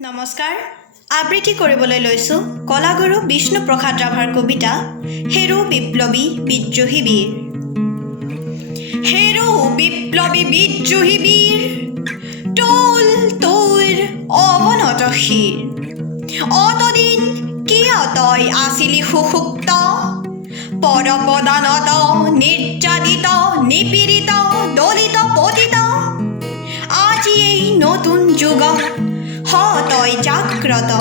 নমস্কাৰ আবৃত্তি কৰিবলৈ লৈছোঁ কলাগুৰু বিষ্ণুপ্ৰসাদ ৰাভাৰ কবিতা হেৰো বিপ্লৱী বিদ্ৰোহী বীৰ। হেৰো বিপ্লৱী বিদ্ৰোহী বীৰ তোল তোৰ অৱনত শিৰ। অতদিন কিয় তই আছিলি সুসুপ্ত, পদপদানত নিৰ্যাতিত নিপীড়িত দলিত পতিত। আজি এই নতুন যুগত তই জাগ্ৰত।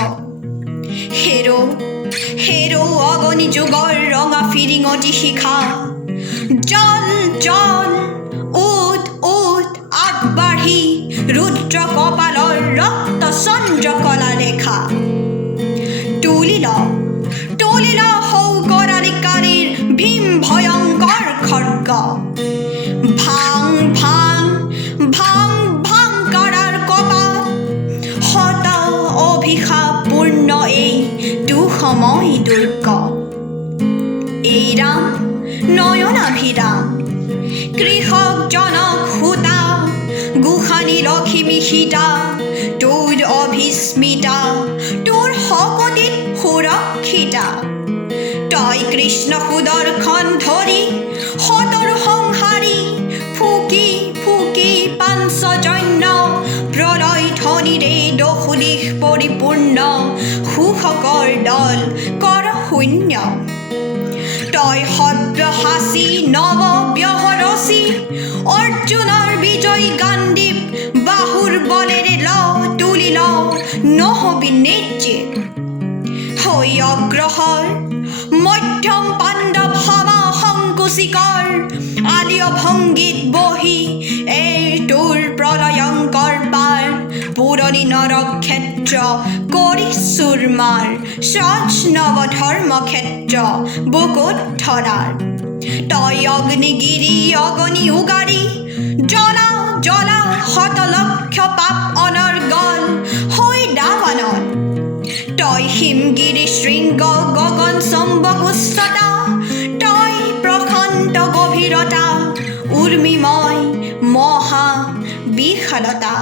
হেৰো হেৰো অগণি যুগৰ ৰঙা ফিৰিঙতি শিখা। জল জল উঠ উঠ আগবাঢ়ি ৰুদ্ৰ কপালৰ ৰক্ত চন্দ্ৰ কলা ৰেখা। তুলিল সৌগৰালিকাৰীৰ ভীম ভয়ংকৰ খৰ্গ। ভাং ভাং ভাং ভাং কাৰাৰ কপাত শত অভিশাপপূৰ্ণ এই দুসময় দুৰ্গ। এইৰাম নয়নাভিৰাম কৃষক জনক সূতা, গোসানী লখিমী সীতা তোৰ অভিস্মিতা, তোৰ শকতিত সুৰক্ষিতা। তই কৃষ্ণ সুদৰ্শন ধৰি শতৰু সংহাৰী, ফুকি ফুকি পাঞ্চজন্য প্ৰলয় ধ্বনিৰে দশদিশ পৰিপূৰ্ণ শোষকৰ দল কৰ শূন্য। তই সব্যসাচী নৱ ব্যহৰচী অৰ্জুনৰ বিজয় গাণ্ডীৱ বাহুৰ বলেৰে তুলি ল নহবি নিৰ্জীৱ। হৈ অগ্ৰসৰ মধ্যম পাণ্ডৱ সভা সংকুচিকৰ, আলীয় ভংগীত বহি তোৰ প্ৰলয়ংকৰ পাৰ। পুৰণি নৰক্ষেত্ৰ কৰি চুৰমাৰ, স্বচ্ছ নৱ ধৰ্মক্ষেত্ৰ বুকুত ধৰাৰ। তই অগ্নিগিৰি অগণি উগাৰি, জ্বলা জ্বলা শতলক্ষ পাপ অনৰ্গল হৈ দাৱানল। তই হিমগিৰি শৃংগ গগন চম্বক উচ্চতা, তই প্ৰশান্ত গভীৰতা উৰ্মিময় মহা বিশালতা।